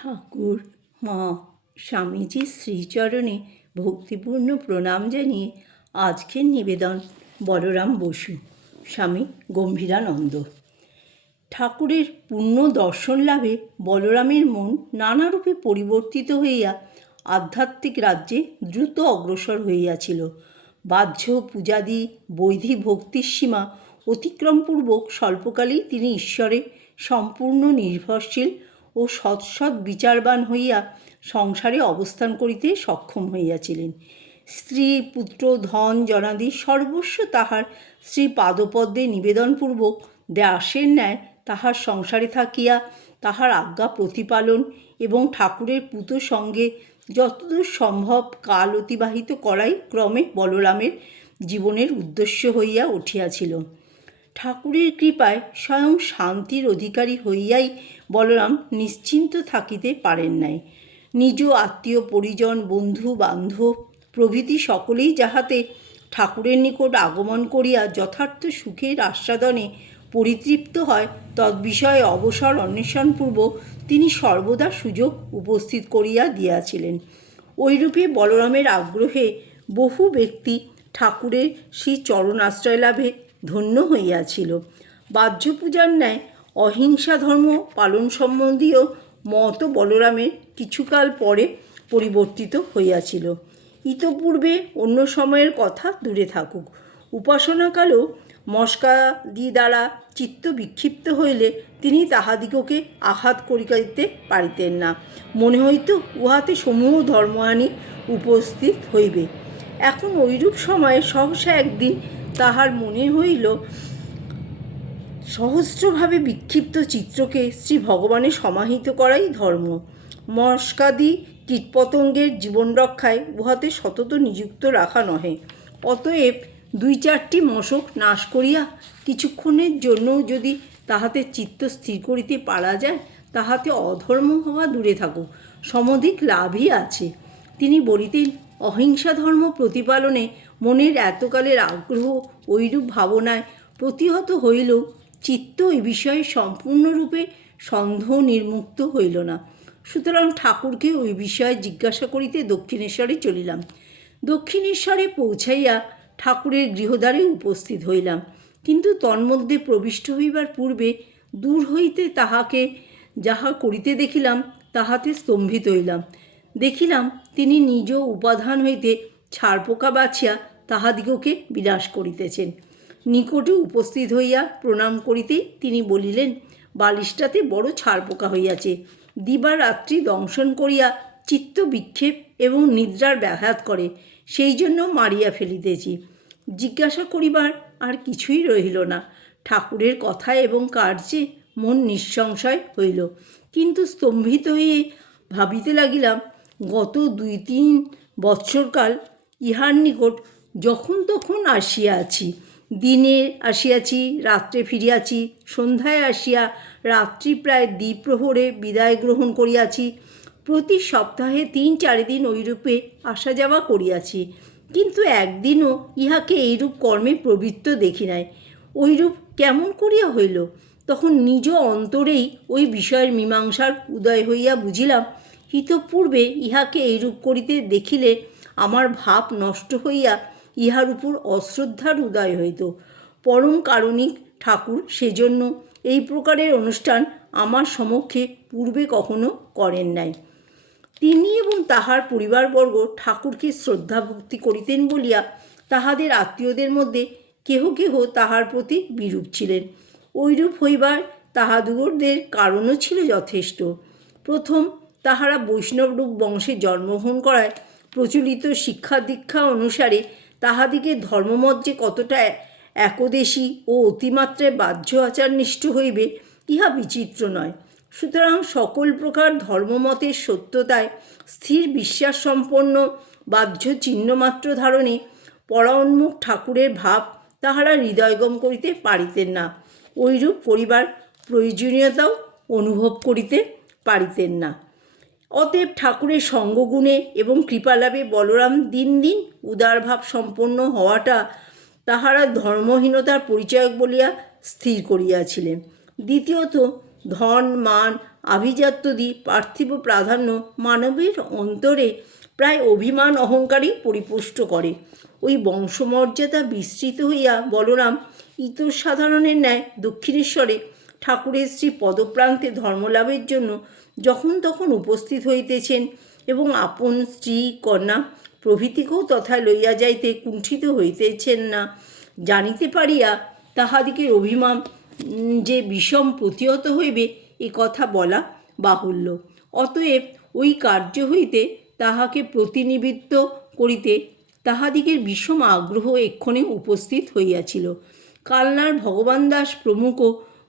ঠাকুর মা স্বামীজির শ্রীচরণে ভক্তিপূর্ণ প্রণাম জানিয়ে আজকের নিবেদন বলরাম বসু, স্বামী গম্ভীরানন্দ। ঠাকুরের পূর্ণ দর্শন লাভে বলরামের মন নানারূপে পরিবর্তিত হইয়া আধ্যাত্মিক রাজ্যে দ্রুত অগ্রসর হইয়াছিল। বাহ্য পূজাদি বৈধি ভক্তির সীমা অতিক্রমপূর্বক স্বল্পকালেই তিনি ঈশ্বরে সম্পূর্ণ নির্ভরশীল ও সৎ বিচারবান হইয়া সংসারে অবস্থান করিতে সক্ষম হইয়াছিলেন। স্ত্রী পুত্র ধন জনাদি সর্বস্ব তাহার শ্রী পাদপদ্মে নিবেদনপূর্বক দাসের ন্যায় তাহার সংসারে থাকিয়া তাহার আজ্ঞা প্রতিপালন এবং ঠাকুরের পূত সঙ্গে যতদূর সম্ভব কাল অতিবাহিত করাই ক্রমে বলরামের জীবনের উদ্দেশ্য হইয়া উঠিয়াছিল। ঠাকুরের কৃপায় স্বয়ং শান্তির অধিকারী হইয়াই বলরাম নিশ্চিন্ত থাকিতে পারেন নাই। নিজ আত্মীয় পরিজন বন্ধু বান্ধব প্রভৃতি সকলেই যাহাতে ঠাকুরের নিকট আগমন করিয়া যথার্থ সুখের আস্বাদনে পরিতৃপ্ত হয় তদ্বিষয়ে অবসর অন্বেষণপূর্বক তিনি সর্বদা সুযোগ উপস্থিত করিয়া দিয়াছিলেন। ওইরূপে বলরামের আগ্রহে বহু ব্যক্তি ঠাকুরের সেই চরণাশ্রয় লাভে ধন্য হইয়াছিল। বাহ্য পূজার ন্যায় অহিংসা ধর্ম পালন সম্বন্ধীয় মত বলরামের কিছুকাল পরে পরিবর্তিত হইয়াছিল। ইতপূর্বে অন্য সময়ের কথা দূরে থাকুক, উপাসনাকালেও মস্কাদি দ্বারা চিত্ত বিক্ষিপ্ত হইলে তিনি তাহাদিগকে আঘাত করিতে পারিতেন না। মনে হইত উহাতে সমূহ ধর্মহানি উপস্থিত হইবে। এখন ঐরূপ সময়ে সহসা একদিন তাহার মনে হইল সহস্রভাবে বিক্ষিপ্ত চিত্রকে শ্রী ভগবানে সমাহিত করাই ধর্ম। মস্কাদি কীটপতঙ্গের জীবন রক্ষায় উহাতে সতত নিযুক্ত রাখা নহে। অতএব 2-4টি মশক নাশ করিয়া কিছুক্ষণের জন্য যদি তাহাতে চিত্ত স্থির করিতে পারা যায়, তাহাতে অধর্ম হওয়া দূরে থাকুক, সমধিক লাভই আছে। তিনি বলিতেন, অহিংসা ধর্ম প্রতিপালনে মনের এতকালের আগ্রহ ঐরূপ ভাবনায় প্রতিহত হইলেও চিত্ত এই বিষয়ে সম্পূর্ণরূপে সন্দেহ নির্মুক্ত হইল না। সুতরাং ঠাকুরকে ওই বিষয়ে জিজ্ঞাসা করিতে দক্ষিণেশ্বরে চলিলাম। দক্ষিণেশ্বরে পৌঁছাইয়া ঠাকুরের গৃহদ্বারে উপস্থিত হইলাম, কিন্তু তন্মধ্যে প্রবিষ্ট হইবার পূর্বে দূর হইতে তাহাকে যাহা করিতে দেখিলাম তাহাতে স্তম্ভিত হইলাম। দেখিলাম তিনি নিজ উপাদান হইতে ছারপোকা বাছিয়া তাহাদিগকে বিনাশ করিতেছেন। নিকটে উপস্থিত হইয়া প্রণাম করিতেই তিনি বলিলেন, বালিশটাতে বড় ছারপোকা হইয়াছে, দিবারাত্রি দংশন করিয়া চিত্ত বিক্ষেপ এবং নিদ্রার ব্যাঘাত করে, সেই জন্য মারিয়া ফেলিতেছি। জিজ্ঞাসা করিবার আর কিছুই রহিল না। ঠাকুরের কথা এবং কার্যে মন নিঃসংশয় হইল, কিন্তু স্তম্ভিত হয়ে ভাবিতে লাগিলাম, গত 2-3 বৎসরকাল ইহার নিকট যখন তখন আসিয়াছি। দিনে আসিয়াছি, রাত্রে ফিরিয়াছি, সন্ধ্যায় আসিয়া রাত্রি প্রায় দ্বিপ্রহরে বিদায় গ্রহণ করিয়াছি। প্রতি সপ্তাহে 3-4 দিন ওইরূপে আসা যাওয়া করিয়াছি, কিন্তু একদিনও ইহাকে এইরূপ কর্মে প্রবৃত্ত দেখি নাই। ওইরূপ কেমন করিয়া হইল? তখন নিজ অন্তরেই ওই বিষয়ের মীমাংসার উদয় হইয়া বুঝিলাম, ইতপূর্বে ইহাকে এইরূপ করিতে দেখিলে আমার ভাব নষ্ট হইয়া ইহার উপর অশ্রদ্ধার উদয় হইত। পরম কারণিক ঠাকুর সেজন্য এই প্রকারের অনুষ্ঠান আমার সমক্ষে পূর্বে কখনো করেন নাই। তিনি এবং তাহার পরিবারবর্গ ঠাকুরকে শ্রদ্ধা ভক্তি করিতেন বলিয়া তাহাদের আত্মীয়দের মধ্যে কেহ কেহ তাহার প্রতি বিরূপ ছিলেন। ঐরূপ হইবার তাহাদিগদের কারণও ছিল যথেষ্ট। প্রথম, তাহারা বৈষ্ণবরূপ বংশে জন্মগ্রহণ করায় প্রচলিত শিক্ষা দীক্ষা অনুসারে তাহাদিগের ধর্মমত যে কতটা একদেশী ও অতিমাত্রায় বাহ্য আচারনিষ্ঠ হইবে ইহা বিচিত্র নয়। সুতরাং সকল প্রকার ধর্মমতের সত্যতায় স্থির বিশ্বাস সম্পন্ন বাহ্য চিহ্নমাত্র ধারণে পরাউন্মুখ ঠাকুরের ভাব তাহারা হৃদয়গম করিতে পারিতেন না। ঐরূপ করিবার প্রয়োজনীয়তাও অনুভব করিতে পারিতেন না। অতএব ঠাকুরের সঙ্গগুণে এবং কৃপালাভে বলরাম দিন দিন উদারভাব সম্পন্ন হওয়াটা তাহারা ধর্মহীনতার পরিচায়ক বলিয়া স্থির করিয়াছিলেন। দ্বিতীয়ত, ধন মান আভিজাত্যদি পার্থিব প্রাধান্য মানবের অন্তরে প্রায় অভিমান অহংকারই পরিপুষ্ট করে। ওই বংশমর্যাদা বিস্তৃত হইয়া বলরাম ইতর সাধারণের ন্যায় দক্ষিণেশ্বরে ঠাকুরের শ্রী পদপ্রান্তে ধর্মলাভের জন্য যখন তখন উপস্থিত হইতেছেন এবং আপন স্ত্রী কন্যা প্রভৃতিকেও তথায় লইয়া যাইতে কুণ্ঠিত হইতেছেন না জানিতে পারিয়া তাহাদিগের অভিমান যে বিষম প্রতিহত হইবে এ কথা বলা বাহুল্য। অতএব ওই কার্য হইতে তাহাকে প্রতিনিবৃত্ত করিতে তাহাদিগের বিষম আগ্রহ এক্ষণে উপস্থিত হইয়াছিল। কালনার ভগবান দাস প্রমুখ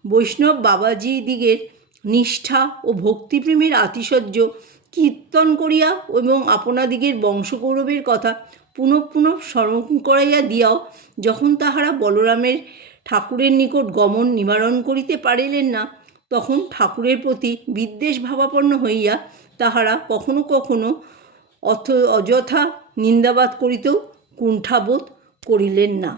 বৈষ্ণব বাবাজিদিগের নিষ্ঠা ও ভক্তিপ্রেমের আতিশয্য কীর্তন করিয়া এবং আপনাদিগের বংশগৌরবের কথা পুনঃ পুনঃ স্মরণ করাইয়া দিয়াও যখন তাহারা বলরামের ঠাকুরের নিকট গমন নিবারণ করিতে পারিলেন না, তখন ঠাকুরের প্রতি বিদ্বেষ ভাবাপন্ন হইয়া তাহারা কখনো কখনো অযথা নিন্দাবাদ করিতেও কুণ্ঠাবোধ করিলেন না।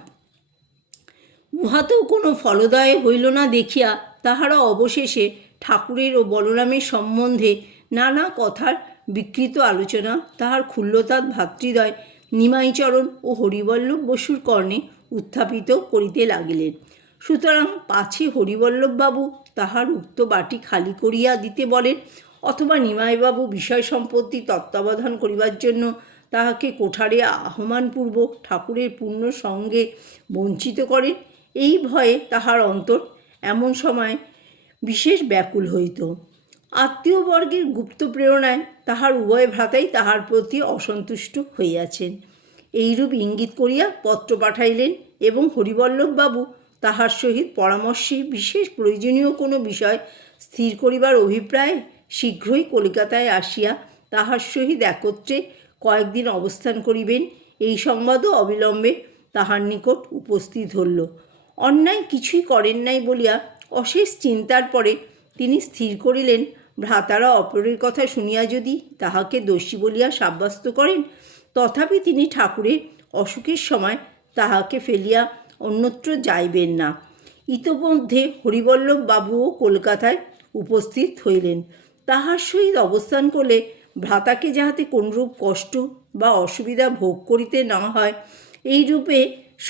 উহাতেও কোনো ফলদায় হইল না দেখিয়া তাহারা অবশেষে ঠাকুরের ও বলরামের সম্বন্ধে নানা কথার বিকৃত আলোচনা তাহার ক্ষুল্লতাৎ ভাতৃদ্বয় নিমাইচরণ ও হরিবল্লভ বসুর কর্ণে উত্থাপিত করিতে লাগিলেন। সুতরাং পাছে হরিবল্লভবাবু তাহার উক্ত বাটি খালি করিয়া দিতে বলেন, অথবা নিমাইবাবু বিষয় সম্পত্তি তত্ত্বাবধান করিবার জন্য তাহাকে কোঠারে আহ্বানপূর্বক ঠাকুরের পূর্ণ সঙ্গে বঞ্চিত করেন, এই ভয়ে তাহার অন্তর এমন সময় বিশেষ ব্যাকুল হইত। আত্মীয়বর্গের গুপ্ত প্রেরণায় তাহার উভয় ভ্রাতাই তাহার প্রতি অসন্তুষ্ট হইয়াছেন। এইরূপ ইঙ্গিত করিয়া পত্র পাঠাইলেন এবং হরিবল্লভবাবু তাহার সহিত পরামর্শে বিশেষ প্রয়োজনীয় কোনো বিষয় স্থির করিবার অভিপ্রায়ে শীঘ্রই কলিকাতায় আসিয়া তাহার সহিত একত্রে কয়েকদিন অবস্থান করিবেন, এই সংবাদও অবিলম্বে তাহার নিকট উপস্থিত হইল। অন্যায় কিছুই করেন নাই বলিয়া অশেষ চিন্তার পরে তিনি স্থির করিলেন, ভ্রাতারা অপরের কথা শুনিয়া যদি তাহাকে দোষী বলিয়া সাব্যস্ত করেন, তথাপি তিনি ঠাকুরের অসুখের সময় তাহাকে ফেলিয়া অন্যত্র যাইবেন না। ইতোমধ্যে হরিবল্লভ বাবুও কলকাতায় উপস্থিত হইলেন। তাহার সহিত অবস্থান করলে ভ্রাতাকে যাহাতে কোনরূপ কষ্ট বা অসুবিধা ভোগ করিতে না হয়, এইরূপে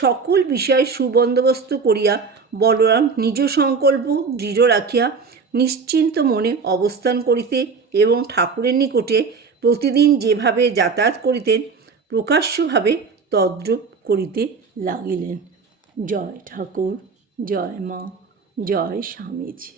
সকল বিষয়ে সুবন্দোবস্ত করিয়া বলরাম নিজ সংকল্প দৃঢ় রাখিয়া নিশ্চিন্ত মনে অবস্থান করিতে এবং ঠাকুরের নিকটে প্রতিদিন যেভাবে যাতায়াত করিতেন প্রকাশ্যভাবে তদ্রূপ করিতে লাগিলেন। জয় ঠাকুর, জয় মা, জয় স্বামীজি।